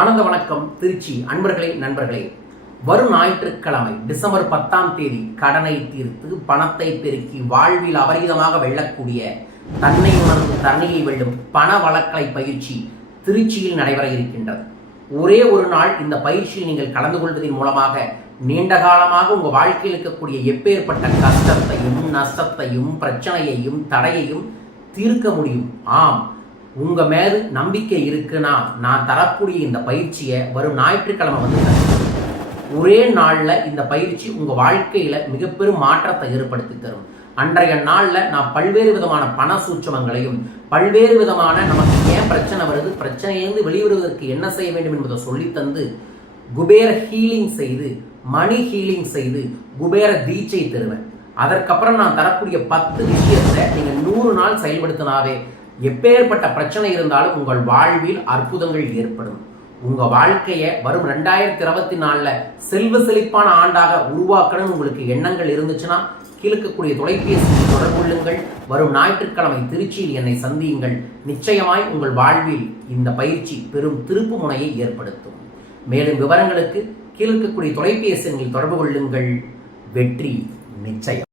ஆனந்த வணக்கம் திருச்சி. அன்பர்களே நண்பர்களே வரும் ஞாயிற்றுக்கிழமை டிசம்பர் பத்தாம் தேதி கடனை தீர்த்து பணத்தை பெருக்கி வாழ்வில் அபரிதமாக வெல்லக்கூடிய தன்னை உணர்ந்து தன்னையை வெல்லும் பண வழக்கலை பயிற்சி திருச்சியில் நடைபெற இருக்கின்றது. ஒரே ஒரு நாள் இந்த பயிற்சியில் நீங்கள் கலந்து கொள்வதன் மூலமாக நீண்ட காலமாக உங்க வாழ்க்கையில் இருக்கக்கூடிய எப்பேற்பட்ட கஷ்டத்தையும் நஷ்டத்தையும் பிரச்சனையையும் தடையையும் தீர்க்க முடியும். ஆம் உங்க மேது நம்பிக்கை இருக்குன்னா நான் தரக்கூடிய இந்த பயிற்சியை வரும் ஞாயிற்றுக்கிழமை வந்து ஒரே நாள்ல இந்த பயிற்சி உங்க வாழ்க்கையில மிக பெரும் மாற்றத்தை ஏற்படுத்தி தரும். அன்றைய நாள்ல நான் பல்வேறு விதமான பண சூட்சமங்களையும் பல்வேறு விதமான நமக்கு ஏன் பிரச்சனை வருது பிரச்சனையிலிருந்து வெளிவருவதற்கு என்ன செய்ய வேண்டும் என்பதை சொல்லித் தந்து குபேர ஹீலிங் செய்து மணி ஹீலிங் செய்து குபேர தீட்சை தருவேன். அதற்கப்புறம் நான் தரக்கூடிய பத்து விஷயத்தை நீங்க நூறு நாள் செயல்படுத்தினாவே எப்பேற்பட்ட பிரச்சனை இருந்தாலும் உங்கள் வாழ்வில் அற்புதங்கள் ஏற்படும். உங்க வாழ்க்கையை வரும் ரெண்டாயிரத்தி இருபத்தி நாலுல செல்வ செழிப்பான ஆண்டாக உருவாக்கணும் உங்களுக்கு எண்ணங்கள் இருந்துச்சுன்னா கீழ்க்கக்கூடிய தொலைபேசியில் தொடர்பு கொள்ளுங்கள். வரும் ஞாயிற்றுக்கிழமை திருச்சியில் என்னை சந்தியுங்கள். நிச்சயமாய் உங்கள் வாழ்வில் இந்த பயிற்சி பெரும் திருப்பு முனையை ஏற்படுத்தும். மேலும் விவரங்களுக்கு கீழ்க்கக்கூடிய தொலைபேசியில் தொடர்பு கொள்ளுங்கள். வெற்றி நிச்சயம்.